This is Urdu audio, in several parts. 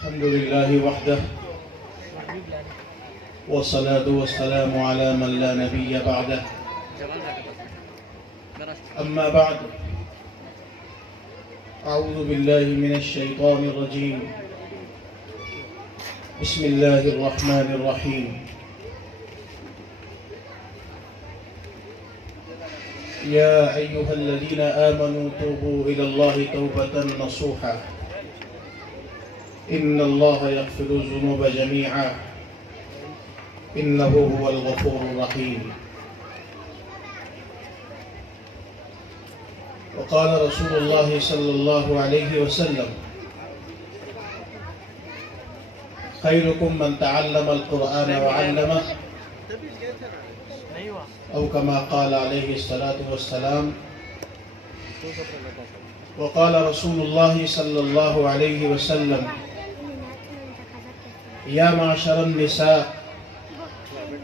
الحمد لله وحده والصلاة والسلام على من لا نبي بعده أما بعد أعوذ بالله من الشيطان الرجيم بسم الله الرحمن الرحيم يا أيها الذين آمنوا توبوا إلى الله توبة نصوحا إن الله يغفر الذنوب جميعا إنه هو الغفور الرحيم وقال رسول الله صلى الله عليه وسلم خيركم من تعلم القرآن وعلمه أو كما قال عليه الصلاة والسلام وقال رسول الله صلى الله عليه وسلم يا معشر النساء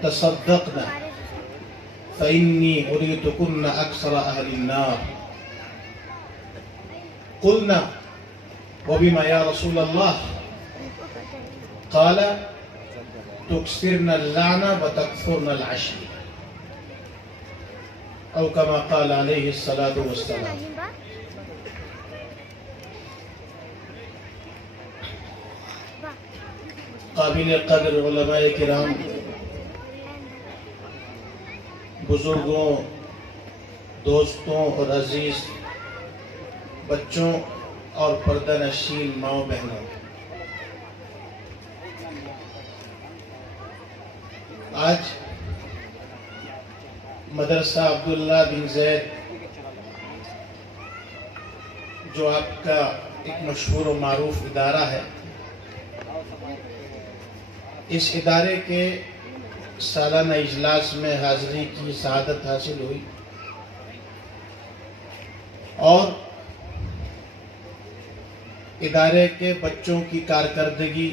تصدقنا فإني أريتكن أكثر أهل النار قلنا وبما يا رسول الله قال تكثرن اللعنة وتكثرن العشر أو كما قال عليه الصلاة والسلام. قابل قدر علماء کرام، بزرگوں، دوستوں اور عزیز بچوں اور پردہ نشین ماؤں بہنوں، آج مدرسہ عبداللہ بن زید جو آپ کا ایک مشہور و معروف ادارہ ہے، اس ادارے کے سالانہ اجلاس میں حاضری کی سعادت حاصل ہوئی اور ادارے کے بچوں کی کارکردگی،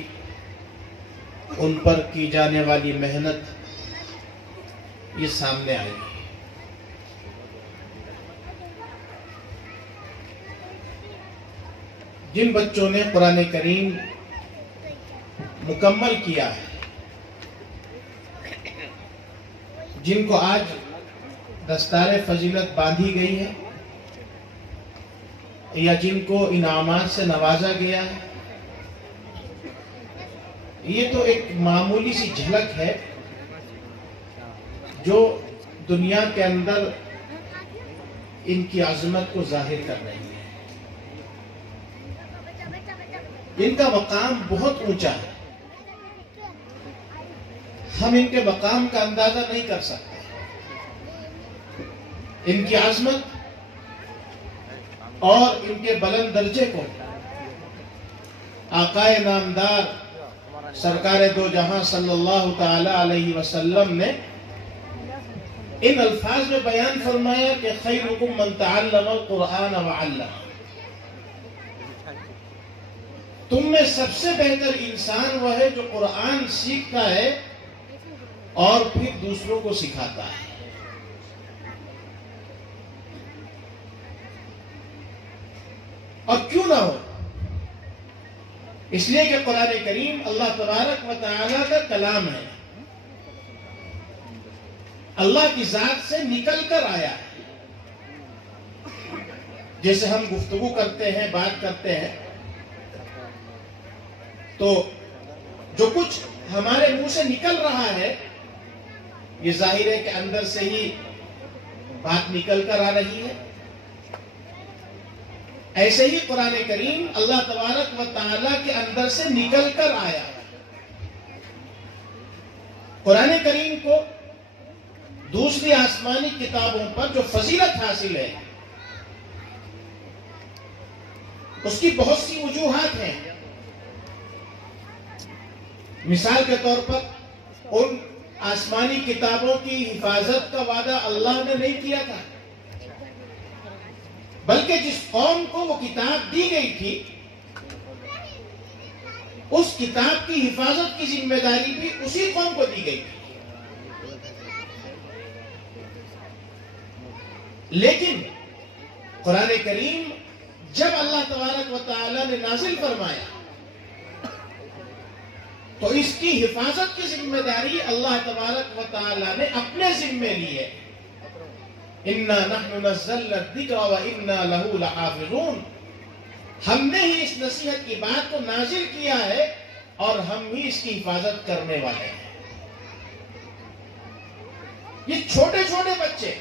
ان پر کی جانے والی محنت یہ سامنے آئی. جن بچوں نے قرآن کریم مکمل کیا ہے، جن کو آج دستار فضیلت باندھی گئی ہے یا جن کو انعامات سے نوازا گیا ہے، یہ تو ایک معمولی سی جھلک ہے جو دنیا کے اندر ان کی عظمت کو ظاہر کر رہی ہے. ان کا مقام بہت اونچا ہے، ہم ان کے مقام کا اندازہ نہیں کر سکتے. ان کی عظمت اور ان کے بلند درجے کو آقائے نامدار سرکار دو جہاں صلی اللہ تعالی علیہ وسلم نے ان الفاظ میں بیان فرمایا کہ خیرکم من تعلم القرآن وعلمہ. تم میں سب سے بہتر انسان وہ ہے جو قرآن سیکھتا ہے اور پھر دوسروں کو سکھاتا ہے. اور کیوں نہ ہو؟ اس لیے کہ قرآن کریم اللہ تبارک و تعالیٰ کا کلام ہے، اللہ کی ذات سے نکل کر آیا ہے. جیسے ہم گفتگو کرتے ہیں، بات کرتے ہیں، تو جو کچھ ہمارے منہ سے نکل رہا ہے یہ ظاہر ہے کہ اندر سے ہی بات نکل کر آ رہی ہے. ایسے ہی قرآن کریم اللہ تبارک و تعالیٰ کے اندر سے نکل کر آیا. قرآن کریم کو دوسری آسمانی کتابوں پر جو فضیلت حاصل ہے اس کی بہت سی وجوہات ہیں. مثال کے طور پر ان آسمانی کتابوں کی حفاظت کا وعدہ اللہ نے نہیں کیا تھا، بلکہ جس قوم کو وہ کتاب دی گئی تھی اس کتاب کی حفاظت کی ذمہ داری بھی اسی قوم کو دی گئی تھی. لیکن قرآن کریم جب اللہ تبارک و تعالی نے نازل فرمایا تو اس کی حفاظت کی ذمہ داری اللہ تبارک و تعالی نے اپنے ذمے لی ہے. اِنَّا نَحْنُ نَزَّلْنَا الذِّكْرَ وَإِنَّا لَهُ لَحَافِظُونَ. ہم نے ہی اس نصیحت کی بات کو نازل کیا ہے اور ہم ہی اس کی حفاظت کرنے والے ہیں. یہ چھوٹے چھوٹے بچے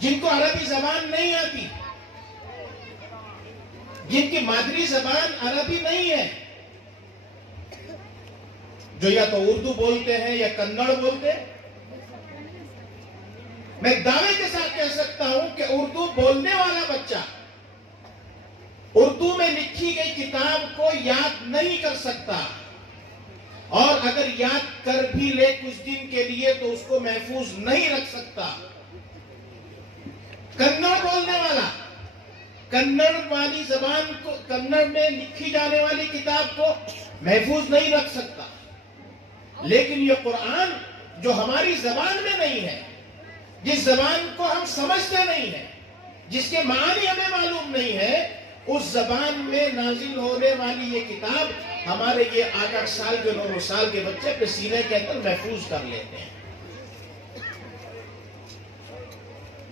جن کو عربی زبان نہیں آتی، جن کی مادری زبان عربی نہیں ہے، جو یا تو اردو بولتے ہیں یا کنڑ بولتے ہیں. میں دعوے کے ساتھ کہہ سکتا ہوں کہ اردو بولنے والا بچہ اردو میں لکھی گئی کتاب کو یاد نہیں کر سکتا، اور اگر یاد کر بھی لے کچھ دن کے لیے تو اس کو محفوظ نہیں رکھ سکتا. کنڑ بولنے والا کنڑ والی زبان کو، کنڑ میں لکھی جانے والی کتاب کو محفوظ نہیں رکھ سکتا. لیکن یہ قرآن جو ہماری زبان میں نہیں ہے، جس زبان کو ہم سمجھتے نہیں ہیں، جس کے معنی ہمیں معلوم نہیں ہے، اس زبان میں نازل ہونے والی یہ کتاب ہمارے یہ 8-8 سال کے 9 سال کے بچے اپنے سینے کے اندر محفوظ کر لیتے ہیں.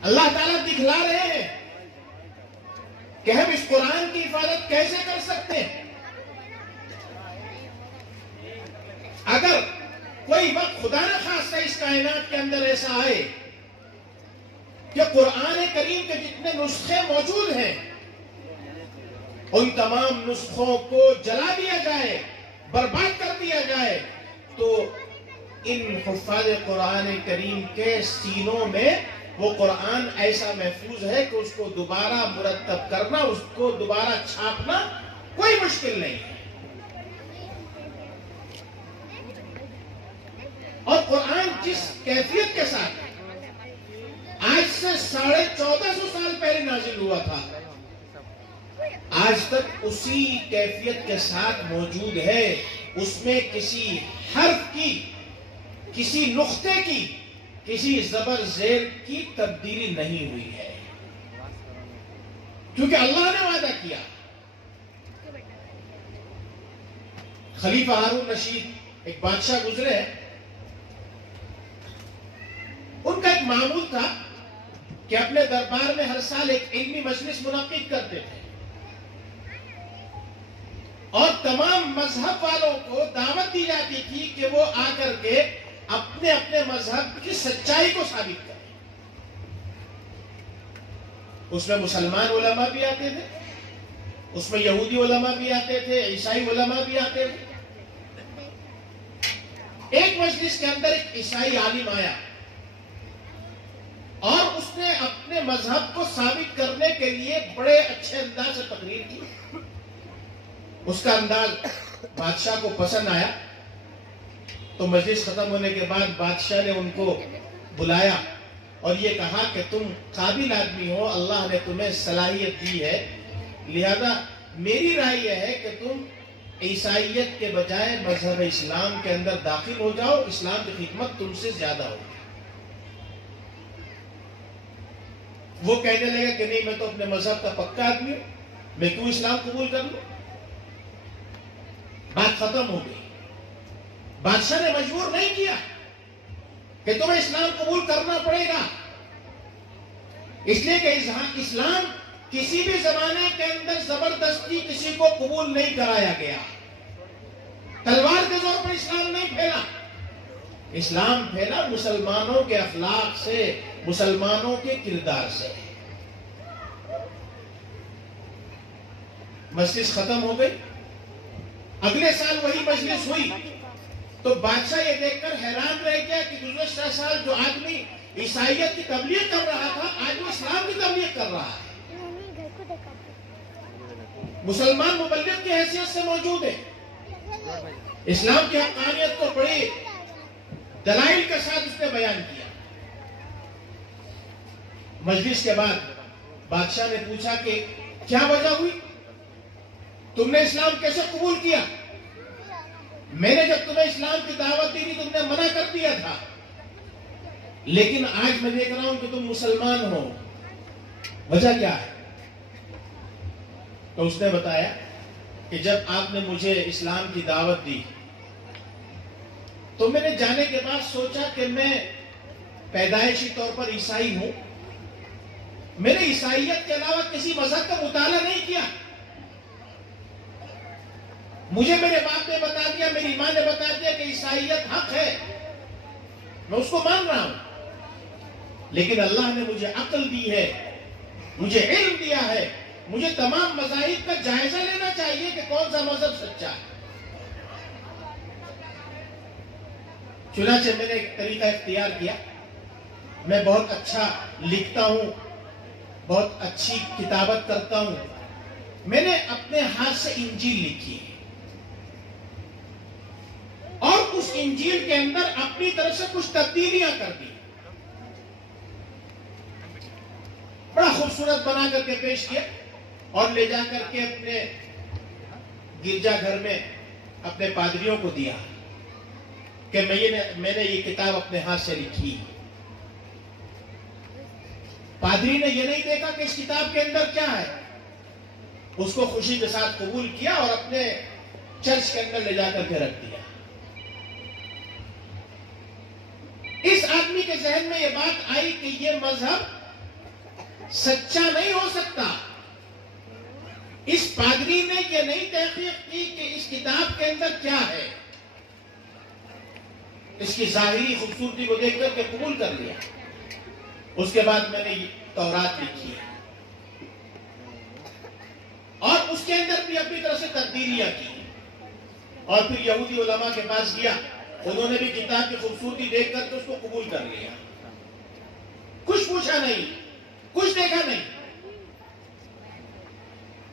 اللہ تعالیٰ دکھلا رہے ہیں کہ ہم اس قرآن کی حفاظت کیسے کر سکتے ہیں. اگر کوئی وقت خدا نہ خواستہ اس کائنات کے اندر ایسا آئے کہ قرآن کریم کے جتنے نسخے موجود ہیں ان تمام نسخوں کو جلا دیا جائے، برباد کر دیا جائے، تو ان حفاظ قرآن کریم کے سینوں میں وہ قرآن ایسا محفوظ ہے کہ اس کو دوبارہ مرتب کرنا، اس کو دوبارہ چھاپنا کوئی مشکل نہیں ہے. اور قرآن جس کیفیت کے ساتھ آج سے 1450 سال پہلے نازل ہوا تھا، آج تک اسی کیفیت کے ساتھ موجود ہے. اس میں کسی حرف کی، کسی نقطے کی، کسی زبر زیر کی تبدیلی نہیں ہوئی ہے، کیونکہ اللہ نے وعدہ کیا. خلیفہ ہارون رشید ایک بادشاہ گزرے ہیں، ان کا ایک معمول تھا کہ اپنے دربار میں ہر سال ایک علمی مجلس منعقد کرتے تھے اور تمام مذہب والوں کو دعوت دی جاتی تھی کہ وہ آ کر کے اپنے اپنے مذہب کی سچائی کو ثابت کریں. اس میں مسلمان علماء بھی آتے تھے، اس میں یہودی علماء بھی آتے تھے، عیسائی علماء بھی آتے تھے. ایک مجلس کے اندر ایک عیسائی عالم آیا اور اس نے اپنے مذہب کو ثابت کرنے کے لیے بڑے اچھے انداز سے تقریر کی. اس کا انداز بادشاہ کو پسند آیا، تو مجلس ختم ہونے کے بعد بادشاہ نے ان کو بلایا اور یہ کہا کہ تم قابل آدمی ہو، اللہ نے تمہیں صلاحیت دی ہے، لہذا میری رائے یہ ہے کہ تم عیسائیت کے بجائے مذہب اسلام کے اندر داخل ہو جاؤ، اسلام کی خدمت تم سے زیادہ ہوگی. وہ کہنے لگا کہ نہیں، میں تو اپنے مذہب کا پکا آدمی ہوں، میں کیوں اسلام قبول کر لوں. بات ختم ہو گئی. بادشاہ نے مجبور نہیں کیا کہ تمہیں اسلام قبول کرنا پڑے گا، اس لیے کہ اسلام کسی بھی زمانے کے اندر زبردستی کسی کو قبول نہیں کرایا گیا. تلوار کے زور پر اسلام نہیں پھیلا. اسلام پھیلا مسلمانوں کے اخلاق سے، مسلمانوں کے کردار سے. مجلس ختم ہو گئی. اگلے سال وہی مجلس ہوئی تو بادشاہ یہ دیکھ کر حیران رہ گیا کہ گزشتہ سال جو آدمی عیسائیت کی تبلیغ کر رہا تھا آج وہ اسلام کی تبلیغ کر رہا ہے. مسلمان مبلغ کی حیثیت سے موجود ہے، اسلام کی حقانیت کو بڑے دلائل کے ساتھ اس نے بیان کیا. مجلس کے بعد بادشاہ نے پوچھا کہ کیا وجہ ہوئی، تم نے اسلام کیسے قبول کیا؟ میں نے جب تمہیں اسلام کی دعوت دی تھی تم نے منع کر دیا تھا، لیکن آج میں دیکھ رہا ہوں کہ تم مسلمان ہو، وجہ کیا ہے؟ تو اس نے بتایا کہ کہ جب آپ نے مجھے اسلام کی دعوت دی تو میں نے جانے کے بعد سوچا کہ میں پیدائشی طور پر عیسائی ہوں، میں نے عیسائیت کے علاوہ کسی مذہب کا مطالعہ نہیں کیا. مجھے میرے باپ نے بتا دیا، میری ماں نے بتا دیا کہ عیسائیت حق ہے، میں اس کو مان رہا ہوں. لیکن اللہ نے مجھے عقل دی ہے، مجھے علم دیا ہے، مجھے تمام مذاہب کا جائزہ لینا چاہیے کہ کون سا مذہب سچا ہے. چنانچہ میں نے ایک طریقہ اختیار کیا. میں بہت اچھا لکھتا ہوں، بہت اچھی کتابت کرتا ہوں. میں نے اپنے ہاتھ سے انجیل لکھی اور اس انجیل کے اندر اپنی طرف سے کچھ تبدیلیاں کر دی، بڑا خوبصورت بنا کر کے پیش کیا اور لے جا کر کے اپنے گرجا گھر میں اپنے پادریوں کو دیا کہ میں نے یہ کتاب اپنے ہاتھ سے لکھی. پادری نے یہ نہیں دیکھا کہ اس کتاب کے اندر کیا ہے، اس کو خوشی کے ساتھ قبول کیا اور اپنے چرچ کے اندر لے جا کر کے رکھ دیا. اس آدمی کے ذہن میں یہ بات آئی کہ یہ مذہب سچا نہیں ہو سکتا. اس پادری نے یہ نہیں تحقیق کی کہ اس کتاب کے اندر کیا ہے، اس کی ظاہری خوبصورتی کو دیکھ کر کے قبول کر لیا. اس کے بعد میں نے تورات لکھی اور اس کے اندر بھی اپنی طرف سے تبدیلیاں کی. اور پھر یہودی علماء کے پاس گیا، انہوں نے بھی کتاب کی خوبصورتی دیکھ کر کے اس کو قبول کر لیا. کچھ پوچھا نہیں، کچھ دیکھا نہیں.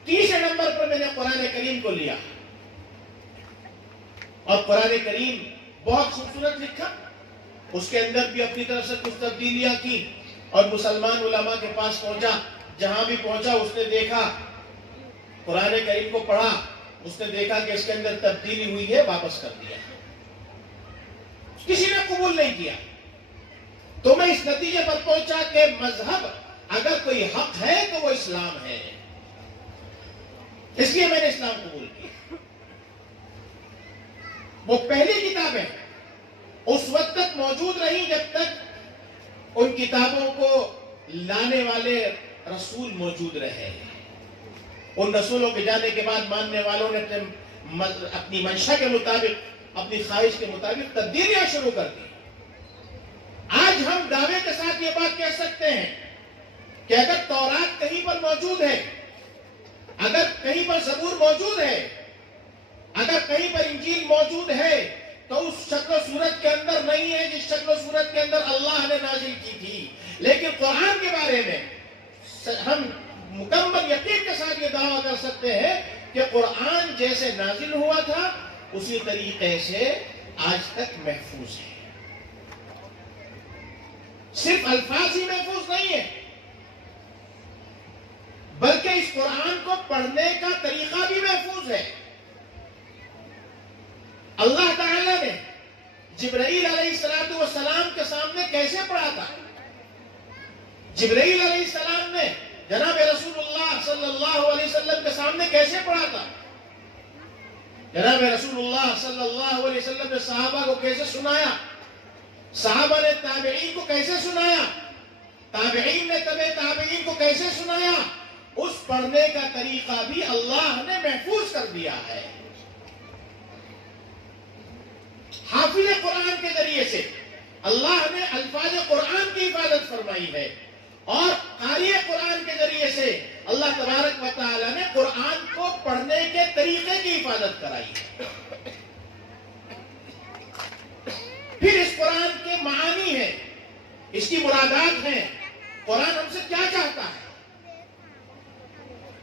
تیسرے نمبر پر میں نے قرآن کریم کو لیا اور قرآن کریم بہت خوبصورت لکھا. اس کے اندر بھی اپنی طرف سے کچھ تبدیلیاں کی اور مسلمان علماء کے پاس پہنچا. جہاں بھی پہنچا اس نے دیکھا، قرآن کریم کو پڑھا، اس نے دیکھا کہ اس کے اندر تبدیلی ہوئی ہے، واپس کر دیا. کسی نے قبول نہیں کیا. تو میں اس نتیجے پر پہنچا کہ مذہب اگر کوئی حق ہے تو وہ اسلام ہے. اس لیے میں نے اسلام قبول کیا. وہ پہلی کتابیں اس وقت تک موجود رہی جب تک ان کتابوں کو لانے والے رسول موجود رہے. ان رسولوں کے جانے کے بعد ماننے والوں نے اپنی منشا کے مطابق، اپنی خواہش کے مطابق تبدیلیاں شروع کر دی. آج ہم دعوے کے ساتھ یہ بات کہہ سکتے ہیں کہ اگر تورات کہیں پر موجود ہے، اگر کہیں پر زبور موجود ہے، اگر کہیں پر انجیل موجود ہے، تو اس شکل و صورت کے اندر نہیں ہے جس شکل و صورت کے اندر اللہ نے نازل کی تھی. لیکن قرآن کے بارے میں ہم مکمل یقین کے ساتھ یہ دعویٰ کر سکتے ہیں کہ قرآن جیسے نازل ہوا تھا اسی طریقے سے آج تک محفوظ ہے. صرف الفاظ ہی محفوظ نہیں ہے بلکہ اس قرآن کو پڑھنے کا طریقہ بھی محفوظ ہے. اللہ تعالیٰ نے جبرائیل علیہ السلام کے سامنے کیسے پڑھا تھا؟ جبرائیل علیہ السلام نے جناب رسول اللہ صلی اللہ علیہ وسلم کے سامنے کیسے پڑھا تھا؟ جناب رسول اللہ صلی اللہ علیہ وسلم نے صحابہ کو کیسے سنایا؟ صحابہ نے تابعین کو کیسے سنایا؟ تابعین نے تبع تابعین کو کیسے سنایا؟ اس پڑھنے کا طریقہ بھی اللہ نے محفوظ کر دیا ہے. حافظ قرآن کے ذریعے سے اللہ نے الفاظ قرآن کی حفاظت فرمائی ہے اور قاری قرآن کے ذریعے سے اللہ تبارک و تعالی نے قرآن کو پڑھنے کے طریقے کی حفاظت کرائی ہے. پھر اس قرآن کے معانی ہیں، اس کی مرادات ہیں، قرآن ہم سے کیا چاہتا ہے،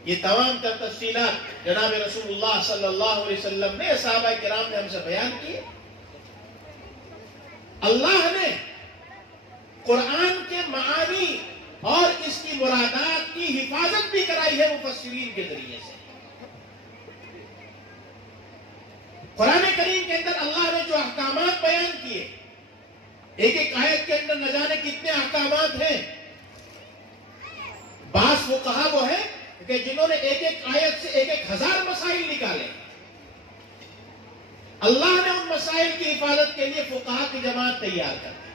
یہ تمام تر تفصیلات جناب رسول اللہ صلی اللہ علیہ وسلم نے، صحابہ کرام نے ہم سے بیان کی. اللہ نے قرآن کے معانی اور اس کی مرادات کی حفاظت بھی کرائی ہے مفسرین کے ذریعے سے. قرآن کریم کے اندر اللہ نے جو احکامات بیان کیے، ایک ایک آیت کے اندر نہ جانے کتنے احکامات ہیں. بعض فقہا وہ ہے کہ جنہوں نے ایک ایک آیت سے 1000 مسائل نکالے. اللہ نے ان مسائل کی حفاظت کے لیے فقہا کی جماعت تیار کر دی.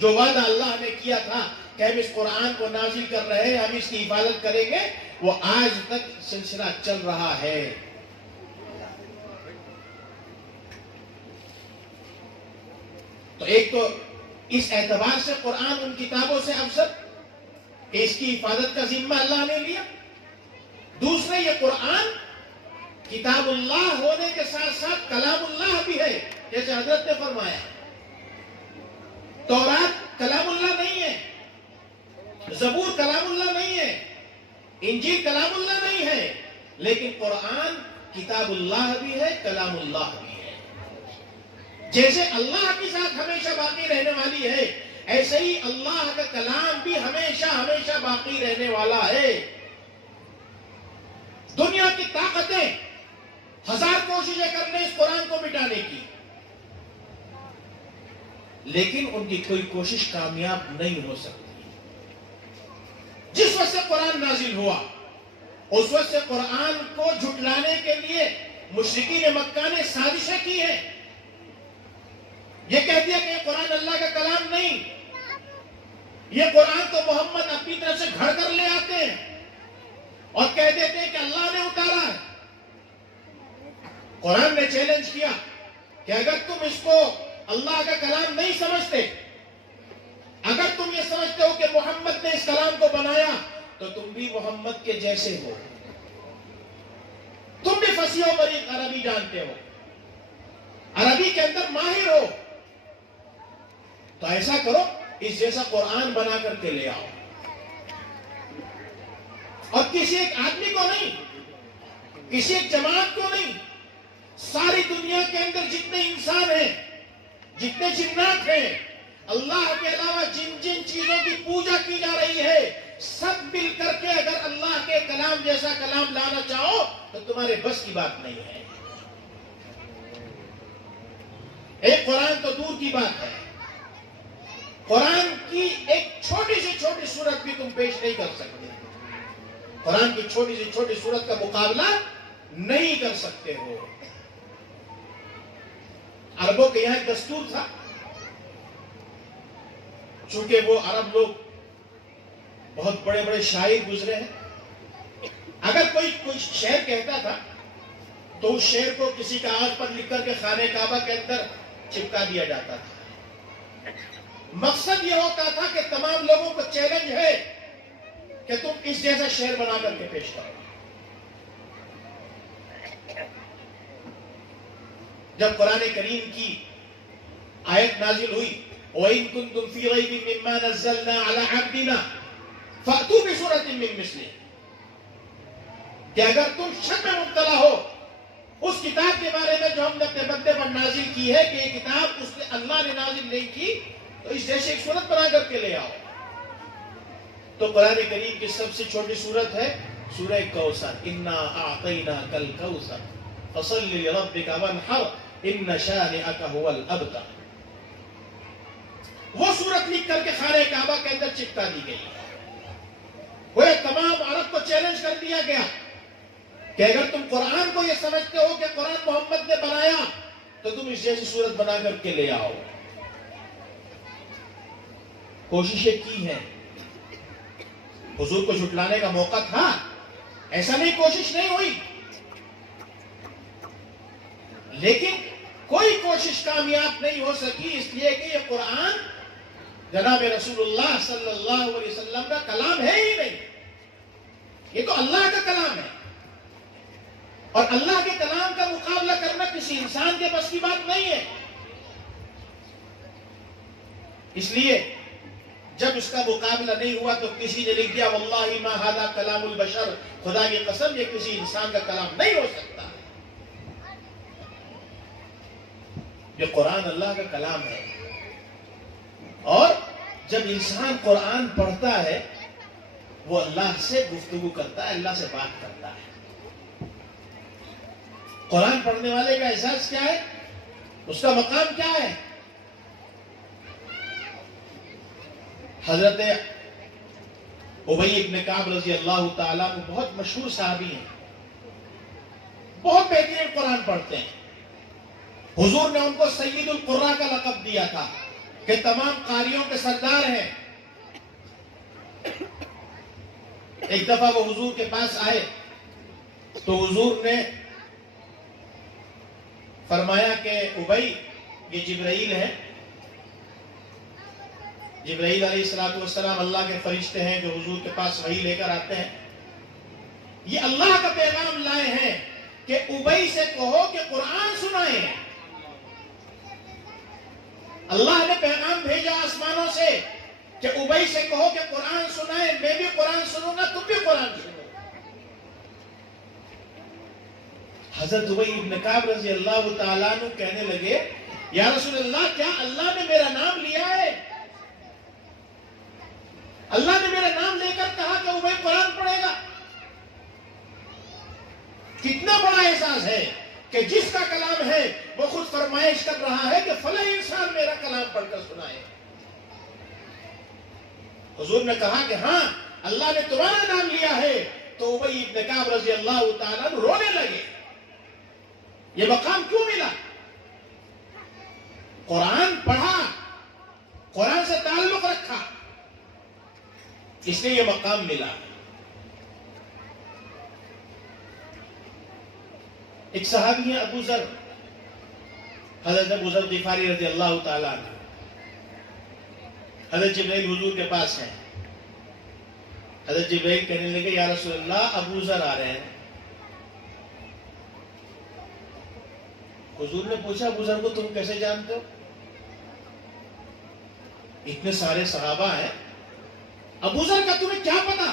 جو وعدہ اللہ نے کیا تھا کہ ہم اس قرآن کو نازل کر رہے ہیں, ہم اس کی حفاظت کریں گے, وہ آج تک سلسلہ چل رہا ہے. تو ایک تو اس اعتبار سے قرآن ان کتابوں سے افضل کہ اس کی حفاظت کا ذمہ اللہ نے لیا. دوسرے, یہ قرآن کتاب اللہ ہونے کے ساتھ ساتھ کلام اللہ بھی ہے, جیسے حضرت نے فرمایا. تورات کلام اللہ نہیں ہے, زبور کلام اللہ نہیں ہے, انجیل کلام اللہ نہیں ہے, لیکن قرآن کتاب اللہ بھی ہے, کلام اللہ بھی ہے. جیسے اللہ کی ذات ہمیشہ باقی رہنے والی ہے, ایسے ہی اللہ کا کلام بھی ہمیشہ ہمیشہ باقی رہنے والا ہے. دنیا کی طاقتیں 1000 کوششیں کر لیں اس قرآن کو مٹانے کی, لیکن ان کی کوئی کوشش کامیاب نہیں ہو سکتی. جس وقت سے قرآن نازل ہوا, اس وقت سے قرآن کو جھٹلانے کے لیے مشرکین مکہ نے سازشیں کی ہیں. یہ کہہ دیا کہ یہ قرآن اللہ کا کلام نہیں, یہ قرآن تو محمد اپنی طرف سے گھڑ کر لے آتے ہیں اور کہہ دیتے ہیں کہ اللہ نے اتارا ہے. قرآن نے چیلنج کیا کہ اگر تم اس کو اللہ کا کلام نہیں سمجھتے, اگر تم یہ سمجھتے ہو کہ محمد نے اس کلام کو بنایا, تو تم بھی محمد کے جیسے ہو, تم بھی فصیح و بلیغ عربی جانتے ہو, عربی کے اندر ماہر ہو, تو ایسا کرو اس جیسا قرآن بنا کر کے لے آؤ. اور کسی ایک آدمی کو نہیں, کسی ایک جماعت کو نہیں, ساری دنیا کے اندر جتنے انسان ہیں, جتنے جنات ہیں, اللہ کے علاوہ جن جن چیزوں کی پوجا کی جا رہی ہے, سب مل کر کے اگر اللہ کے کلام جیسا کلام لانا چاہو تو تمہارے بس کی بات نہیں ہے. ایک قرآن تو دور کی بات ہے, قرآن کی ایک چھوٹی سے چھوٹی سورت بھی تم پیش نہیں کر سکتے, قرآن کی چھوٹی سے چھوٹی سورت کا مقابلہ نہیں کر سکتے ہو. عربوں کے یہاں ایک دستور تھا, چونکہ وہ عرب لوگ بہت بڑے بڑے شاعر گزرے ہیں, اگر کوئی شعر کہتا تھا تو اس شعر کو کسی کاغذ پر لکھ کر کے خانہ کعبہ کے اندر چپکا دیا جاتا تھا. مقصد یہ ہوتا تھا کہ تمام لوگوں کو چیلنج ہے کہ تم اس جیسا شعر بنا کر کے پیش کرو. جب قرآن کریم کی آیت نازل ہوئی, وَإِن كُنتُمْ فِي رَيْبٍ مِّمَّا نَزَّلْنَا عَلَىٰ عَبْدِنَا فَأْتُوا بِسُورَةٍ مِّن مِّثْلِهِ, کہ اگر تم شک میں مبتلا ہو اس کتاب کے بارے میں جو ہم نے اپنے بندے پر نازل کی ہے, کہ یہ کتاب اس نے اللہ نے نازل نہیں کی, تو اس جیسے ایک سورت بنا کر کے لے آؤ. تو قرآن کریم کی سب سے چھوٹی سورت ہے سورہ کوثر, اِنَّا أَعْطَيْنَاكَ الْكَوْثَرَ فَصَلِّ لِرَبِّكَ وَانْحَرْ إِنَّ شَانِئَكَ هُوَ الْأَبْتَرُ. وہ سورت لکھ کر کے خانہ کعبہ کے اندر چپکا دی گئی. وہ تمام عرب کو چیلنج کر دیا گیا کہ اگر تم قرآن کو یہ سمجھتے ہو کہ قرآن محمد نے بنایا, تو تم اس جیسی سورت بنا کر کے لے آؤ. کوششیں کی ہیں, حضور کو جھٹلانے کا موقع تھا, ایسا نہیں کوشش نہیں ہوئی, لیکن کوئی کوشش کامیاب نہیں ہو سکی, اس لیے کہ یہ قرآن جناب رسول اللہ صلی اللہ علیہ وسلم کا کلام ہے ہی نہیں. یہ تو اللہ کا کلام ہے, اور اللہ کے کلام کا مقابلہ کرنا کسی انسان کے بس کی بات نہیں ہے. اس لیے جب اس کا مقابلہ نہیں ہوا تو کسی نے لکھ دیا واللہ ما ھذا کلام البشر, خدا کی قسم یہ کسی انسان کا کلام نہیں ہو سکتا. یہ قرآن اللہ کا کلام ہے, اور جب انسان قرآن پڑھتا ہے وہ اللہ سے گفتگو کرتا ہے, اللہ سے بات کرتا ہے. قرآن پڑھنے والے کا احساس کیا ہے, اس کا مقام کیا ہے؟ حضرت ابی ابن کعب رضی اللہ تعالیٰ کو بہت مشہور صحابی ہیں، بہت بہترین قرآن پڑھتے ہیں. حضور نے ان کو سید القراء کا لقب دیا تھا کہ تمام قاریوں کے سردار ہیں. ایک دفعہ وہ حضور کے پاس آئے تو حضور نے فرمایا کہ ابی، یہ جبرائیل ہے. جبرائیل علیہ السلام اللہ کے فرشتے ہیں جو حضور کے پاس وحی لے کر آتے ہیں. یہ اللہ کا پیغام لائے ہیں کہ ابی سے کہو کہ قرآن سنائیں. اللہ نے پیغام بھیجا آسمانوں سے کہ ابی سے کہو کہ قرآن سنائیں. میں بھی قرآن سنوں گا، تم بھی قرآن سنو. حضرت ابی ابن کعب رضی اللہ تعالیٰ عنہ کہنے لگے یا رسول اللہ، کیا اللہ نے میرا نام لیا ہے؟ اللہ نے میرا نام لے کر کہا کہ ابی قرآن پڑھے گا. کتنا بڑا احساس ہے کہ جس کا کلام ہے وہ خود فرمائش کر رہا ہے کہ فلاں انسان میرا کلام پڑھ کر سنائے. حضور نے کہا کہ ہاں اللہ نے تمہارا نام لیا ہے. تو ابی ابن کعب رضی اللہ تعالیٰ رونے لگے. یہ مقام کیوں ملا؟ قرآن پڑھا، قرآن سے تعلق رکھا، اس لیے یہ مقام ملا. ایک صحابی ہیں ابو ذر، حضرت ابو ذر غفاری رضی اللہ تعالیٰ عنہ. حضرت جبرائیل حضور کے پاس ہیں. حضرت جبرائیل کہنے لگے یا رسول اللہ، ابو ذر آ رہے ہیں. حضور نے پوچھا ابو ذر کو تم کیسے جانتے ہو؟ اتنے سارے صحابہ ہیں، ابو ذر کا تمہیں کیا پتا؟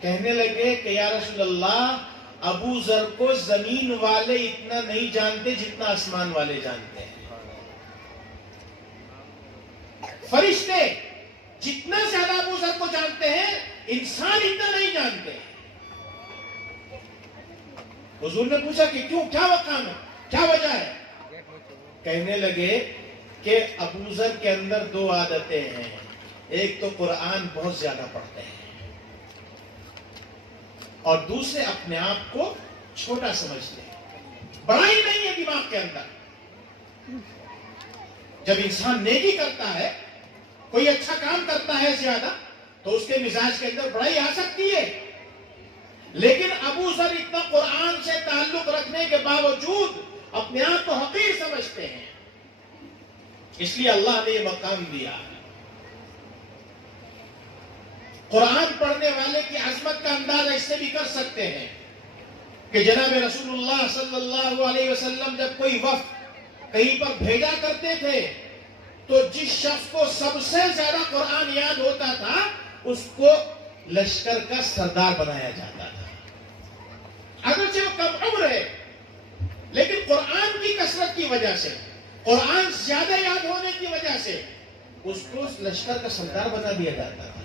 کہنے لگے کہ یا رسول اللہ، ابو ذر کو زمین والے اتنا نہیں جانتے جتنا آسمان والے جانتے ہیں. فرشتے جتنا زیادہ ابو ذر کو جانتے ہیں، انسان اتنا نہیں جانتے. حضور نے پوچھا کہ کیوں، کیا مقام ہے، کیا وجہ ہے؟ کہنے لگے کہ ابو ذر کے اندر دو عادتیں ہیں. ایک تو قرآن بہت زیادہ پڑھتے ہیں، اور دوسرے اپنے آپ کو چھوٹا سمجھتے ہیں. بڑا ہی نہیں ہے دماغ کے اندر. جب انسان نیکی کرتا ہے، کوئی اچھا کام کرتا ہے زیادہ، تو اس کے مزاج کے اندر بڑائی آ سکتی ہے. لیکن ابو ذر اتنا قرآن سے تعلق رکھنے کے باوجود اپنے آپ کو حقیر سمجھتے ہیں. اس لیے اللہ نے یہ مقام دیا. قرآن پڑھنے والے کی عظمت کا اندازہ اس سے بھی کر سکتے ہیں کہ جناب رسول اللہ صلی اللہ علیہ وسلم جب کوئی وفد کہیں پر بھیجا کرتے تھے تو جس شخص کو سب سے زیادہ قرآن یاد ہوتا تھا اس کو لشکر کا سردار بنایا جاتا تھا. اگرچہ وہ کم عمر ہے، لیکن قرآن کی کثرت کی وجہ سے، قرآن زیادہ یاد ہونے کی وجہ سے اس کو لشکر کا سردار بنا دیا جاتا تھا.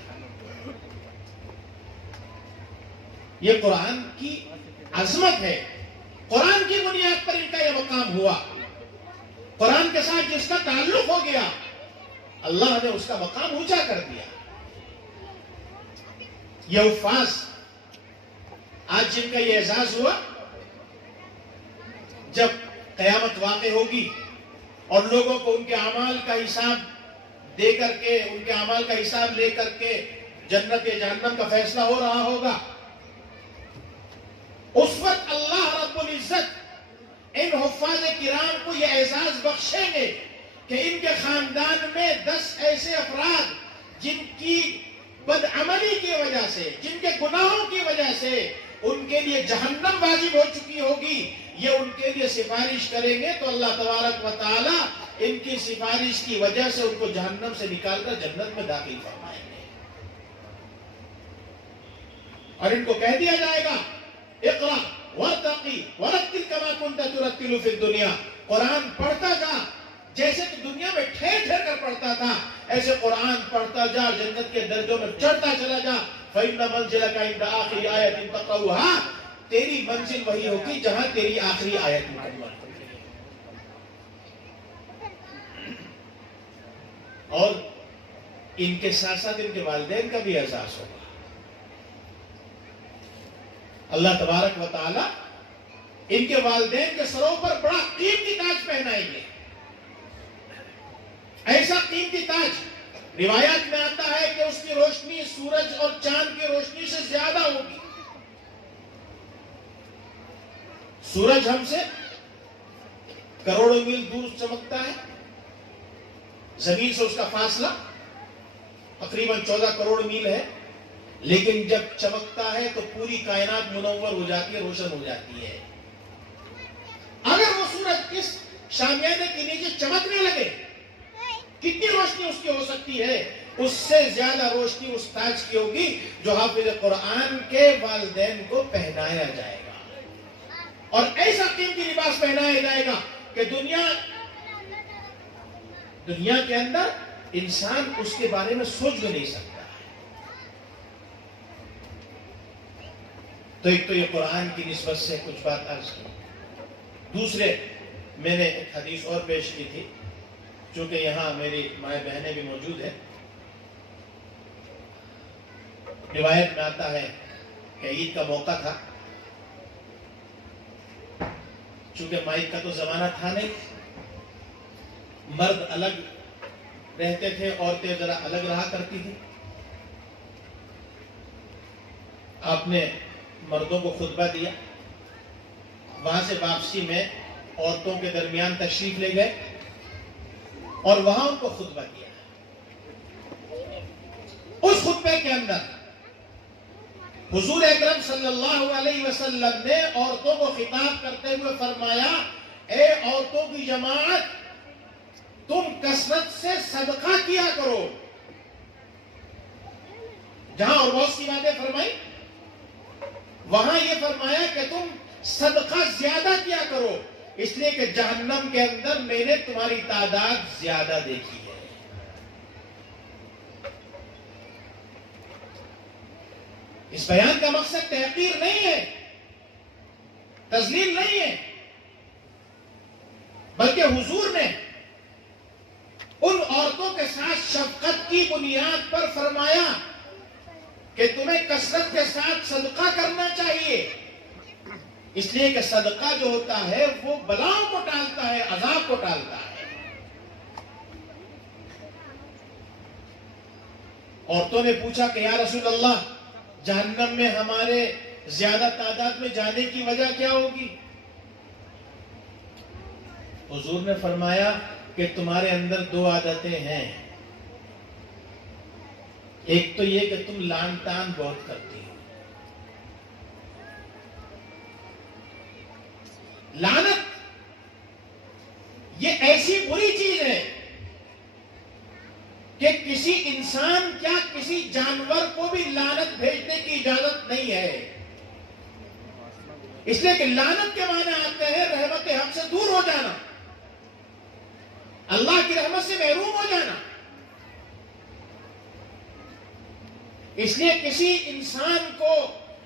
یہ قرآن کی عظمت ہے. قرآن کی بنیاد پر ان کا یہ مقام ہوا. قرآن کے ساتھ جس کا تعلق ہو گیا، اللہ نے اس کا مقام اونچا کر دیا. یہ حفاظ آج جن کا یہ اعزاز ہوا، جب قیامت واقع ہوگی اور لوگوں کو ان کے اعمال کا حساب دے کر کے، ان کے اعمال کا حساب لے کر کے جنت یا جہنم کا فیصلہ ہو رہا ہوگا، اس وقت اللہ رب العزت ان حفاظ کرام کو یہ اعزاز بخشیں گے کہ ان کے خاندان میں 10 ایسے افراد جن کی بدعملی کی وجہ سے، جن کے گناہوں کی وجہ سے ان کے لیے جہنم واجب ہو چکی ہوگی، یہ ان کے لیے سفارش کریں گے تو اللہ تبارک و تعالی ان کی سفارش کی وجہ سے ان کو جہنم سے نکال کر جنت میں داخل فرمائیں گے. اور ان کو کہہ دیا جائے گا اقرا وارتقی ورتل کما کنت ترتل فی الدنیا، قرآن پڑھتا جا جیسے کہ دنیا میں ٹھہر ٹھہر کر پڑھتا تھا، ایسے قرآن پڑھتا جا، جنت کے درجوں میں چڑھتا چلا جا. فإن منزلك عند آخر آیت تقرأها، تیری منزل وہی ہوگی جہاں تیری آخری آیت مکمل ہوگی. اور ان کے ساتھ ساتھ ان کے والدین کا بھی اعزاز ہوگا. اللہ تبارک و تعالی ان کے والدین کے سروں پر بڑا قیمتی تاج پہنائیں گے. ایسا قیمتی تاج روایات میں آتا ہے کہ اس کی روشنی سورج اور چاند کی روشنی سے زیادہ ہوگی. سورج ہم سے کروڑوں میل دور چمکتا ہے. زمین سے اس کا فاصلہ تقریباً 14 کروڑ میل ہے، لیکن جب چمکتا ہے تو پوری کائنات منور ہو جاتی ہے، روشن ہو جاتی ہے. اگر وہ سورج اس شامیانے کے نیچے چمکنے لگے، کتنی روشنی اس کی ہو سکتی ہے؟ اس سے زیادہ روشنی اس تاج کی ہوگی جو حافظ قرآن کے والدین کو پہنایا جائے گا. اور ایسا قیمتی لباس پہنایا جائے گا کہ دنیا کے اندر انسان اس کے بارے میں سوچ بھی نہیں سکتا. تو ایک تو یہ قرآن کی نسبت سے کچھ بات عرض کی. دوسرے میں نے ایک حدیث اور پیش کی تھی، چونکہ یہاں میری مائیں بہنیں بھی موجود ہیں. روایت میں آتا ہے کہ عید کا موقع تھا. چونکہ مائک کا تو زمانہ تھا نہیں، مرد الگ رہتے تھے، عورتیں ذرا الگ رہا کرتی تھی. آپ نے مردوں کو خطبہ دیا، وہاں سے واپسی میں عورتوں کے درمیان تشریف لے گئے اور وہاں ان کو خطبہ دیا. اس خطبے کے اندر حضور اکرم صلی اللہ علیہ وسلم نے عورتوں کو خطاب کرتے ہوئے فرمایا، اے عورتوں کی جماعت، تم کثرت سے صدقہ کیا کرو. جہاں اور بہت سی باتیں فرمائی، وہاں یہ فرمایا کہ تم صدقہ زیادہ کیا کرو، اس لیے کہ جہنم کے اندر میں نے تمہاری تعداد زیادہ دیکھی ہے. اس بیان کا مقصد تحقیر نہیں ہے، تذلیل نہیں ہے، بلکہ حضور نے ان عورتوں کے ساتھ شفقت کی بنیاد پر فرمایا کہ تمہیں کثرت کے ساتھ صدقہ کرنا چاہیے، اس لیے کہ صدقہ جو ہوتا ہے وہ بلاؤں کو ٹالتا ہے، عذاب کو ٹالتا ہے. عورتوں نے پوچھا کہ یا رسول اللہ، جہنم میں ہمارے زیادہ تعداد میں جانے کی وجہ کیا ہوگی؟ حضور نے فرمایا کہ تمہارے اندر دو عادتیں ہیں. ایک تو یہ کہ تم لان تان بہت کرتی ہو. لعنت یہ ایسی بری چیز ہے کہ کسی انسان کیا کسی جانور کو بھی لعنت بھیجنے کی اجازت نہیں ہے. اس لیے کہ لعنت کے معنی آتے ہیں رحمت حق سے دور ہو جانا، اللہ کی رحمت سے محروم ہو جانا. اس لیے کسی انسان کو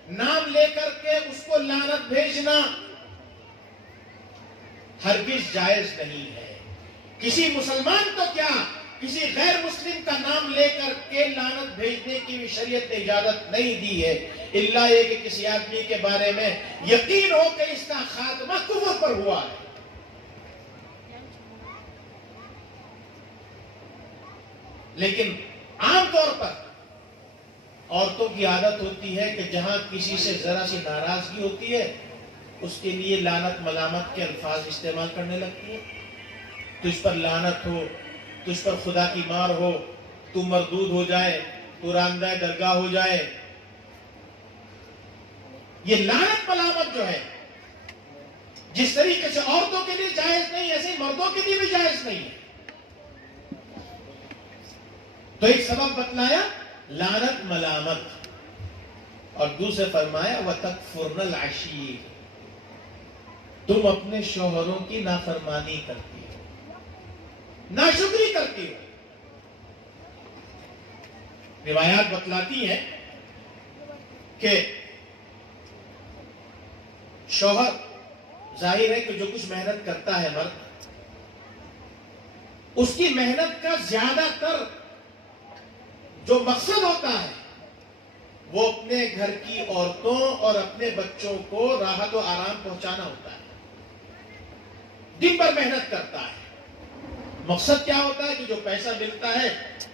نام لے کر کے اس کو لعنت بھیجنا ہرگز جائز نہیں ہے. کسی مسلمان تو کیا، کسی غیر مسلم کا نام لے کر کے لعنت بھیجنے کی بھی شریعت نے اجازت نہیں دی ہے، الا یہ کہ کسی آدمی کے بارے میں یقین ہو کہ اس کا خاتمہ کفر پر ہوا ہے. لیکن عام طور پر عورتوں کی عادت ہوتی ہے کہ جہاں کسی سے ذرا سی ناراضگی ہوتی ہے اس کے لیے لعنت ملامت کے الفاظ استعمال کرنے لگتی ہے. تجھ پر لعنت ہو، تجھ پر خدا کی مار ہو، تو مردود ہو جائے، تو راندہ درگاہ ہو جائے. یہ لعنت ملامت جو ہے جس طریقے سے عورتوں کے لیے جائز نہیں، ایسے ہی مردوں کے لیے بھی جائز نہیں ہے. تو ایک سبب بتلایا لعنت ملامت، اور دوسرے فرمایا وَتَكْفُرْنَ الْعَشِيرَ، تم اپنے شوہروں کی نافرمانی کرتی ہو، ناشکری کرتی ہو. روایات بتلاتی ہیں کہ شوہر ظاہر ہے کہ جو کچھ محنت کرتا ہے مرد، اس کی محنت کا زیادہ تر جو مقصد ہوتا ہے وہ اپنے گھر کی عورتوں اور اپنے بچوں کو راحت و آرام پہنچانا ہوتا ہے، دن بھر محنت کرتا ہے۔ مقصد کیا ہوتا ہے کہ جو پیسہ ملتا ہے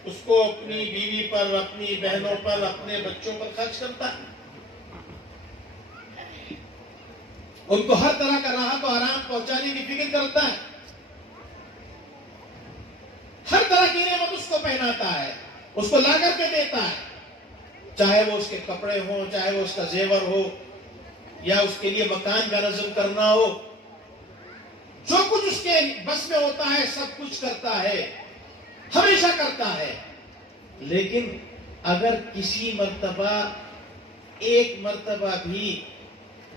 اس کو اپنی بیوی پر، اپنی بہنوں پر، اپنے بچوں پر خرچ کرتا ہے، ان کو ہر طرح کا راحت و آرام پہنچانے کی فکر کرتا ہے، ہر طرح کی نعمت اس کو پہناتا ہے، اس کو لا کر کے دیتا ہے، چاہے وہ اس کے کپڑے ہوں، چاہے وہ اس کا زیور ہو، یا اس کے لیے مکان کا نظم کرنا ہو، جو کچھ اس کے بس میں ہوتا ہے سب کچھ کرتا ہے، ہمیشہ کرتا ہے۔ لیکن اگر کسی مرتبہ، ایک مرتبہ بھی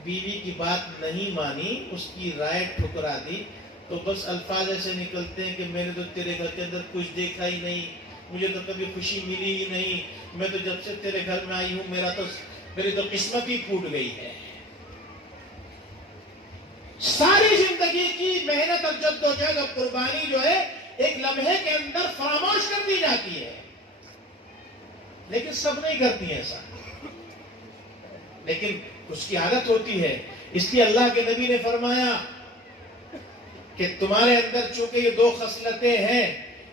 بیوی کی بات نہیں مانی، اس کی رائے ٹھکرا دی، تو بس الفاظ ایسے نکلتے ہیں کہ میں نے تو تیرے گھر کے اندر کچھ دیکھا ہی نہیں، مجھے تو کبھی خوشی ملی ہی نہیں، میں تو جب سے تیرے گھر میں آئی ہوں میری تو قسمت ہی پھوٹ گئی ہے۔ ساری زندگی کی محنت اور جد و جہد اور قربانی جو ہے ایک لمحے کے اندر فراموش کر دی جاتی ہے، لیکن سب نہیں کرتی ہیں ایسا، لیکن اس کی عادت ہوتی ہے۔ اس لیے اللہ کے نبی نے فرمایا کہ تمہارے اندر چونکہ یہ دو خصلتیں ہیں،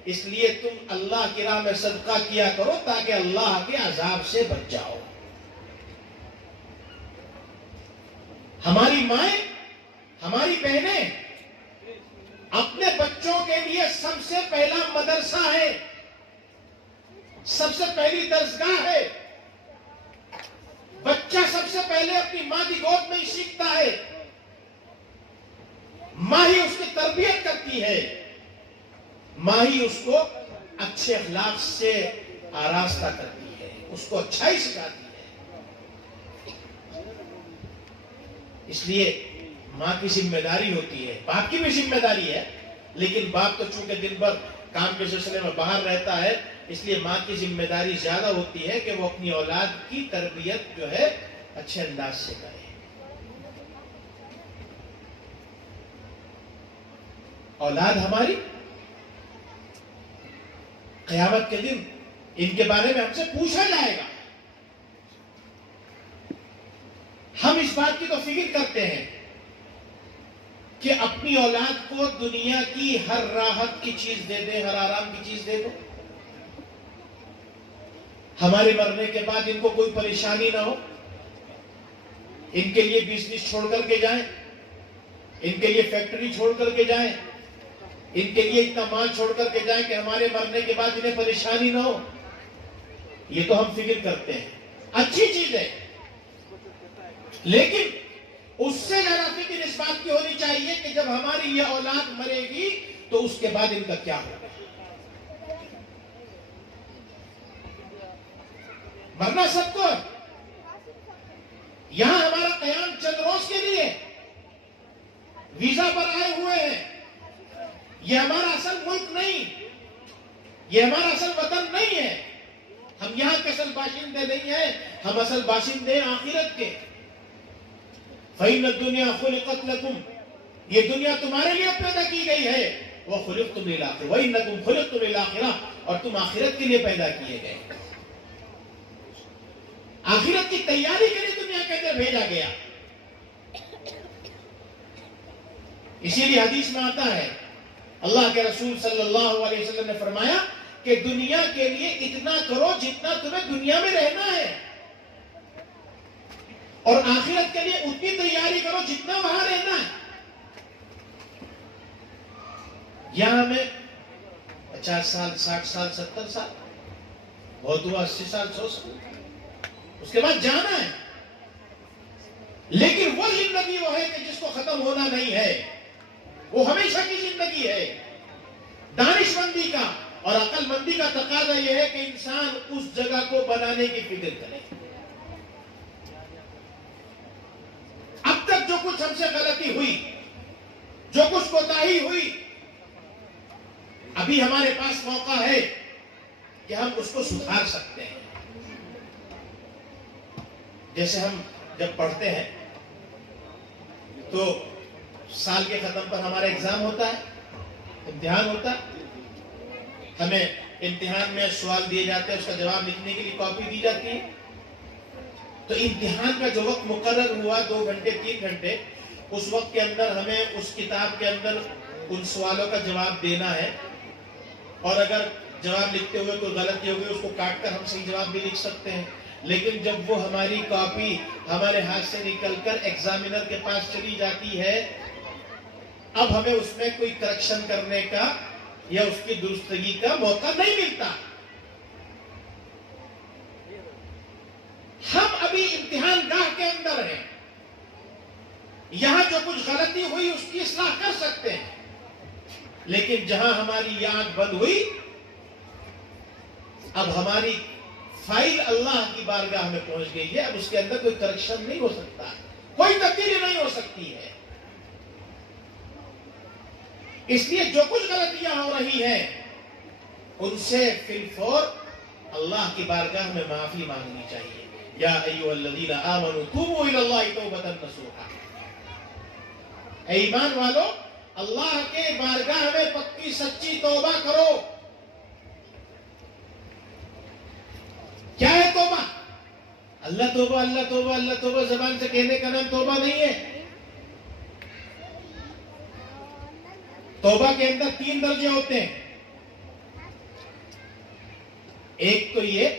اس لیے تم اللہ کی راہ میں صدقہ کیا کرو تاکہ اللہ کے عذاب سے بچ جاؤ۔ ہماری مائیں، ہماری بہنیں اپنے بچوں کے لیے سب سے پہلا مدرسہ ہے، سب سے پہلی درسگاہ ہے۔ بچہ سب سے پہلے اپنی ماں کی گود میں ہی سیکھتا ہے، ماں ہی اس کی تربیت کرتی ہے، ماں ہی اس کو اچھے اخلاق سے آراستہ کرتی ہے، اس کو اچھائی سکھاتی ہے۔ اس لیے ماں کی ذمہ داری ہوتی ہے، باپ کی بھی ذمہ داری ہے، لیکن باپ تو چونکہ دن بھر کام کے سلسلے میں باہر رہتا ہے، اس لیے ماں کی ذمہ داری زیادہ ہوتی ہے کہ وہ اپنی اولاد کی تربیت جو ہے اچھے انداز سے کرے۔ اولاد ہماری قیامت کے دن ان کے بارے میں ہم سے پوچھا جائے گا۔ ہم اس بات کی تو فکر کرتے ہیں کہ اپنی اولاد کو دنیا کی ہر راحت کی چیز دے دیں، ہر آرام کی چیز دے دیں، ہمارے مرنے کے بعد ان کو کوئی پریشانی نہ ہو، ان کے لیے بزنس چھوڑ کر کے جائیں، ان کے لیے فیکٹری چھوڑ کر کے جائیں، ان کے لیے اتنا مال چھوڑ کر کے جائیں کہ ہمارے مرنے کے بعد انہیں پریشانی نہ ہو۔ یہ تو ہم فکر کرتے ہیں، اچھی چیز ہے، لیکن اس سے زیادہ فکر اس بات کی ہونی چاہیے کہ جب ہماری یہ اولاد مرے گی تو اس کے بعد ان کا کیا ہوگا۔ مرنا سب کو، یہاں ہمارا قیام چند روز کے لیے، ویزا پر آئے ہوئے ہیں، یہ ہمارا اصل ملک نہیں، یہ ہمارا اصل وطن نہیں ہے، ہم یہاں کے اصل باشندے نہیں ہیں، ہم اصل باشندے ہیں آخرت کے۔ فَإِنَّ الدُّنْيَا خُلِقَتْ لَكُمْ، یہ دنیا تمہارے لیے پیدا کی گئی ہے، وَخُلِقْتُمْ لِلْآخِرَةِ وَإِنَّكُمْ خُلِقْتُمْ لِلْآخِرَةِ، اور تم آخرت کے لیے پیدا کیے گئے، آخرت کی تیاری کے لیے دنیا کے اندر بھیجا گیا۔ اسی لیے حدیث میں آتا ہے، اللہ کے رسول صلی اللہ علیہ وسلم نے فرمایا کہ دنیا کے لیے اتنا کرو جتنا تمہیں دنیا میں رہنا ہے، اور آخرت کے لیے اتنی تیاری کرو جتنا وہاں رہنا ہے۔ یہاں میں 50 سال، 60 سال، 70 سال، بہت ہوا 80 سال، 100 سال، اس کے بعد جانا ہے، لیکن وہ زندگی وہ ہے کہ جس کو ختم ہونا نہیں ہے، وہ ہمیشہ کی زندگی ہے۔ دانش مندی کا اور عقل مندی کا تقاضا یہ ہے کہ انسان اس جگہ کو بنانے کی فکر کرے۔ اب تک جو کچھ ہم سے غلطی ہوئی، جو کچھ کوتاہی ہوئی، ابھی ہمارے پاس موقع ہے کہ ہم اس کو سدھار سکتے ہیں۔ جیسے ہم جب پڑھتے ہیں تو سال کے ختم پر ہمارا ایگزام ہوتا ہے، امتحان ہوتا ہے، ہمیں امتحان میں سوال دیے جاتے ہیں، اس کا جواب لکھنے کے لیے کاپی دی جاتی ہے. تو امتحان کا جو وقت مقرر ہوا 2 گھنٹے 3 گھنٹے، اس وقت کے اندر ہمیں اس کتاب کے اندر ان سوالوں کا جواب دینا ہے. اور اگر جواب لکھتے ہوئے کوئی غلطی ہوگی اس کو کاٹ کر ہم صحیح جواب بھی لکھ سکتے ہیں. لیکن جب وہ ہماری کاپی ہمارے ہاتھ سے نکل کر ایگزامینر کے پاس چلی جاتی ہے، اب ہمیں اس میں کوئی کریکشن کرنے کا یا اس کی درستگی کا موقع نہیں ملتا. ہم ابھی امتحان گاہ کے اندر ہیں، یہاں جو کچھ غلطی ہوئی اس کی اصلاح کر سکتے ہیں. لیکن جہاں ہماری یہ آنکھ بند ہوئی، اب ہماری فائل اللہ کی بارگاہ میں پہنچ گئی ہے. اب اس کے اندر کوئی کریکشن نہیں ہو سکتا، کوئی تبدیلی نہیں ہو سکتی ہے. اس لیے جو کچھ غلطیاں ہو رہی ہیں ان سے فی الفور اللہ کی بارگاہ میں معافی مانگنی چاہیے. یا ایھا الذین آمنوا توبوا الی اللہ توبۃ نصوحا. اے ایمان والو، اللہ کے بارگاہ میں پکی سچی توبہ کرو. کیا ہے توبہ؟ اللہ توبہ اللہ توبہ اللہ توبہ زبان سے کہنے کا نام توبہ نہیں ہے. توبہ کے اندر 3 درجے ہوتے ہیں. ایک تو یہ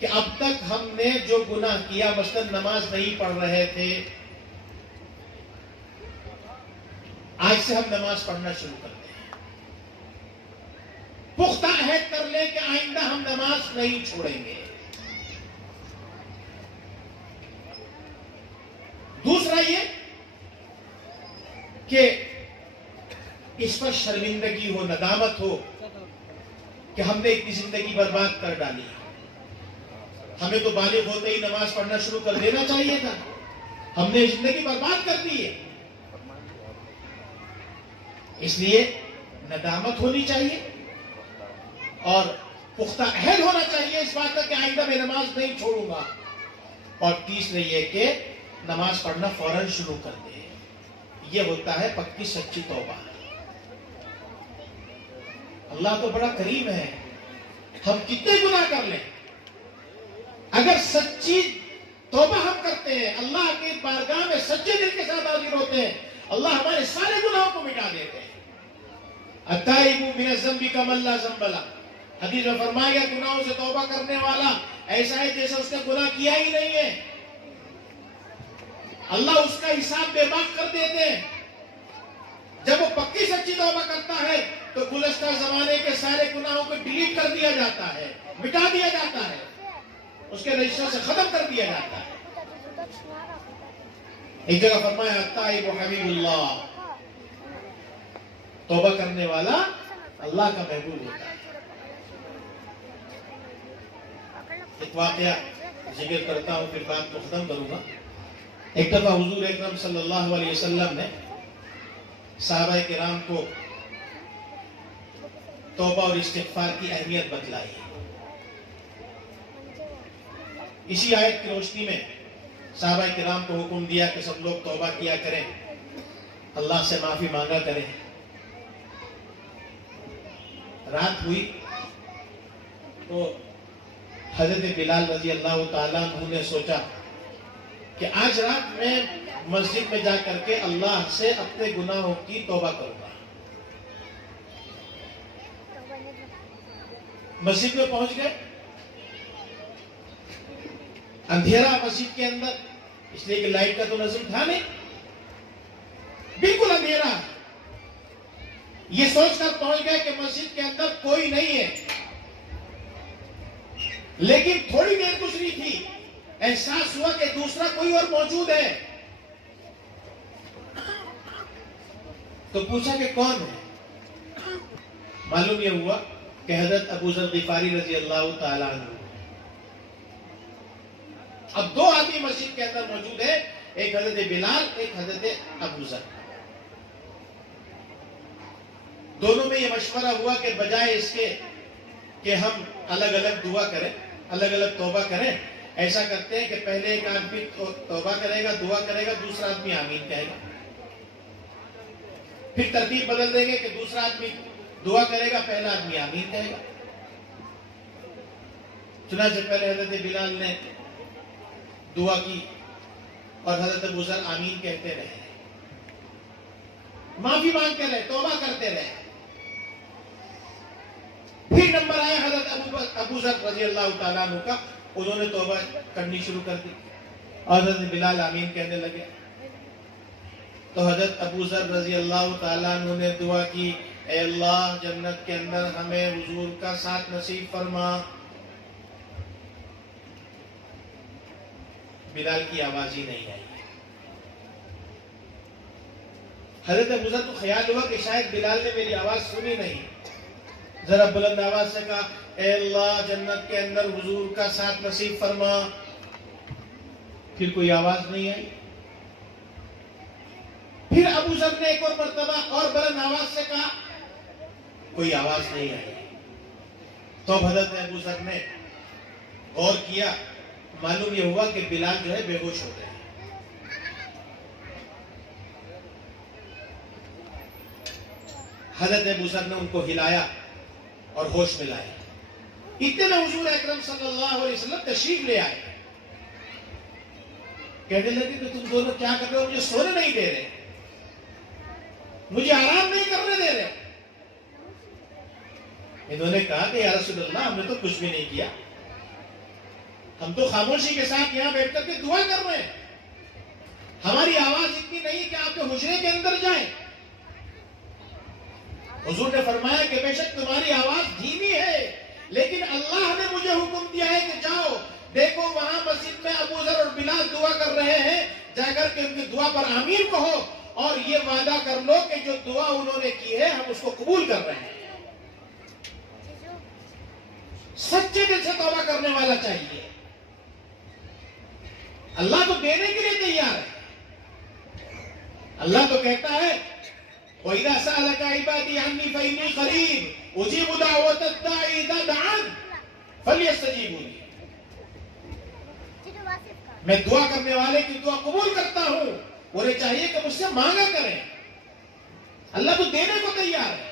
کہ اب تک ہم نے جو گناہ کیا، مثلا نماز نہیں پڑھ رہے تھے، آج سے ہم نماز پڑھنا شروع کرتے ہیں. پختہ عہد کر لیں کہ آئندہ ہم نماز نہیں چھوڑیں گے. دوسرا یہ کہ اس پر شرمندگی ہو، ندامت ہو کہ ہم نے اتنی زندگی برباد کر ڈالی. ہمیں تو بالغ ہوتے ہی نماز پڑھنا شروع کر دینا چاہیے تھا، ہم نے زندگی برباد کر دی ہے. اس لیے ندامت ہونی چاہیے اور پختہ عہد ہونا چاہیے اس بات کا کہ آئندہ میں نماز نہیں چھوڑوں گا. اور تیسرے یہ کہ نماز پڑھنا فوراً شروع کر دے. یہ ہوتا ہے پکی سچی توبہ. اللہ تو بڑا کریم ہے، ہم کتنے گناہ کر لیں، اگر سچی توبہ ہم کرتے ہیں، اللہ کے بارگاہ میں سچے دل کے ساتھ حاضر ہوتے ہیں، اللہ ہمارے سارے گناہوں کو مٹا دیتے ہیں. التائب من الذنب کمن لا ذنب لہ. حدیث میں فرمایا گیا گناہوں سے توبہ کرنے والا ایسا ہے جیسے اس نے گناہ کیا ہی نہیں ہے. اللہ اس کا حساب بے باک کر دیتے ہیں. جب وہ پکی سچی توبہ کرتا ہے تو گزشتہ زمانے کے سارے گناہوں کو ڈیلیٹ کر دیا جاتا ہے، مٹا دیا جاتا ہے، اس کے رجسٹر سے ختم کر دیا جاتا ہے. ایک جگہ فرمایا التائب حبیب اللہ، توبہ کرنے والا اللہ کا محبوب ہوتا ہے. ایک واقعہ ذکر کرتا ہوں پھر بات کو ختم کروں گا. ایک دفعہ حضور اکرم صلی اللہ علیہ وسلم نے صحابہ کرام کو توبہ اور استغفار کی اہمیت بتلائی. اسی آیت کی روشنی میں صحابہ کرام کو حکم دیا کہ سب لوگ توبہ کیا کریں، اللہ سے معافی مانگا کریں. رات ہوئی تو حضرت بلال رضی اللہ تعالیٰ عنہ نے سوچا کہ آج رات میں مسجد میں جا کر کے اللہ سے اپنے گناہوں کی توبہ کروں گا. مسجد میں پہنچ گئے، اندھیرا مسجد کے اندر، اس لیے کہ لائٹ کا تو نظم تھا نہیں، بالکل اندھیرا. یہ سوچ کر پہنچ گئے کہ مسجد کے اندر کوئی نہیں ہے. لیکن تھوڑی دیر گزری تھی، احساس ہوا کہ دوسرا کوئی اور موجود ہے. تو پوچھا کہ کون ہے؟ معلوم یہ ہوا کہ حضرت ابو ذر غفاری رضی اللہ تعالیٰ عنہ. اب 2 آدمی مسجد کے اندر موجود ہیں، ایک حضرت بلال، ایک حضرت ابو ذر. دونوں میں یہ مشورہ ہوا کہ بجائے اس کے کہ ہم الگ الگ دعا کریں، الگ الگ توبہ کریں، ایسا کرتے ہیں کہ پہلے ایک آدمی توبہ کرے گا، دعا کرے گا، دوسرا آدمی آمین کہے گا. پھر ترتیب بدل دیں گے کہ دوسرا آدمی دعا کرے گا پہلا آدمی آمین کہے گا. چنانچہ پہلے حضرت بلال نے دعا کی اور حضرت ابو ذر آمین کہتے رہے, معافی مانگتے رہے, توبہ کرتے رہے. پھر نمبر آیا حضرت ابو ذر رضی اللہ تعالیٰ عنہ کا, انہوں نے توبہ کرنی شروع کر دی اور حضرت بلال آمین کہنے لگے. تو حضرت ابو ذر رضی اللہ تعالیٰ عنہ نے دعا کی, اے اللہ جنت کے اندر ہمیں حضور کا ساتھ نصیب فرما. بلال کی آواز ہی نہیں آئی. حضرت ابو ذر کو خیال ہوا کہ شاید بلال نے میری آواز سنی نہیں. ذرا بلند آواز سے کہا, اے اللہ جنت کے اندر حضور کا ساتھ نصیب فرما. پھر کوئی آواز نہیں آئی. پھر ابو ذر نے ایک اور مرتبہ اور بلند آواز سے کہا, کوئی آواز نہیں آئی. تو حضرت ابو ذر نے غور کیا, معلوم یہ ہوا کہ بلال جو ہے بے ہوش ہو گئے. حضرت ابو ذر نے ان کو ہلایا اور ہوش میں لایا. اتنے میں حضور اکرم صلی اللہ علیہ وسلم تشریف لے آئے. کہنے لگے کہ تم دونوں کیا کر رہے ہو, مجھے سونے نہیں دے رہے, مجھے آرام نہیں کرنے دے رہے. انہوں نے کہا کہ یا رسول اللہ ہم نے تو کچھ بھی نہیں کیا, ہم تو خاموشی کے ساتھ یہاں بیٹھ کر کے دعا کر رہے ہیں. ہماری آواز اتنی نہیں کہ آپ کے حجرے کے اندر جائیں. حضور نے فرمایا کہ بے شک تمہاری آواز دھیمی ہے, لیکن اللہ نے مجھے حکم دیا ہے کہ جاؤ دیکھو وہاں مسجد میں ابو ذر اور بلال دعا کر رہے ہیں, جا کر کے ان کی دعا پر آمین کہو اور یہ وعدہ کر لو کہ جو دعا انہوں نے کی ہے ہم اس کو قبول کر رہے ہیں. سچے دل سے توبہ کرنے والا چاہیے. اللہ تو دینے کے لیے تیار ہے. اللہ تو کہتا ہے وَإِذَا سَأَلَكَ عِبَادِي عَنِّي فَإِنِّي قَرِيبٌ أُجِيبُ دَعْوَةَ الدَّاعِ إِذَا دَعَانِ فَلْيَسْتَجِيبُوا لِي. میں دعا کرنے والے کی دعا قبول کرتا ہوں, انہیں چاہیے کہ مجھ سے مانگا کریں. اللہ تو دینے کو تیار ہے,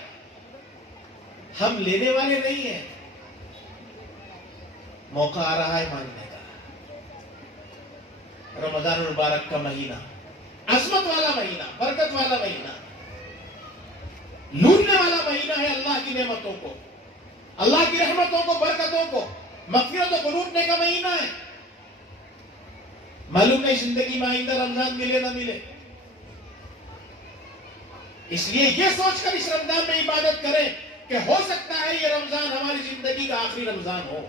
ہم لینے والے نہیں ہیں. موقع آ رہا ہے مانگنے کا. رمضان المبارک کا مہینہ, عظمت والا مہینہ, برکت والا مہینہ, لوٹنے والا مہینہ ہے اللہ کی نعمتوں کو, اللہ کی رحمتوں کو, برکتوں کو, مغفرتوں کو لوٹنے کا مہینہ ہے. معلوم نہیں زندگی میں آئندہ رمضان ملے نہ ملے, اس لیے یہ سوچ کر اس رمضان میں عبادت کریں کہ ہو سکتا ہے یہ رمضان ہماری زندگی کا آخری رمضان ہو.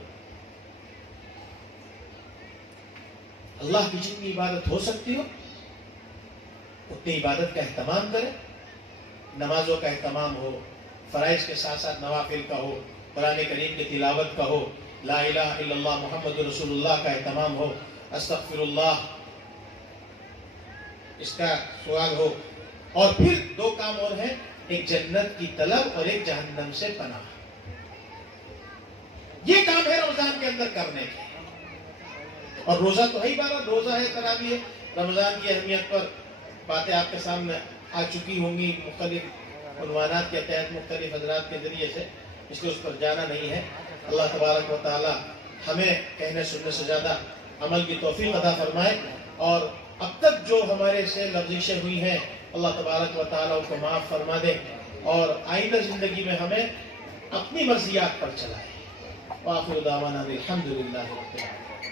اللہ کی جتنی عبادت ہو سکتی ہو اتنی عبادت کا اہتمام کریں. نمازوں کا اہتمام ہو, فرائض کے ساتھ ساتھ نوافل کا ہو, قرآن کریم کی تلاوت کا ہو, لا الہ الا اللہ محمد رسول اللہ کا اہتمام ہو, استغفر اللہ اس کا سوال ہو. اور پھر دو کام اور ہیں, ایک جنت کی طلب اور ایک جہنم سے پناہ. یہ کام ہے رمضان کے اندر کرنے کے. اور روزہ تو ہے ہی بارہ, روزہ ہے, تراویح ہے. رمضان کی اہمیت پر باتیں آپ کے سامنے آ چکی ہوں گی مختلف عنوانات کے تحت مختلف حضرات کے ذریعے سے, اس لیے اس پر جانا نہیں ہے. اللہ تبارک و تعالی ہمیں کہنے سننے سے زیادہ عمل کی توفیق عطا فرمائے, اور اب تک جو ہمارے سے لغزشیں ہوئی ہیں اللہ تبارک و تعالی ان کو معاف فرما دے, اور آئندہ زندگی میں ہمیں اپنی مرضیات پر چلائے. وآخر دعوانا الحمدللہ رب العالمین.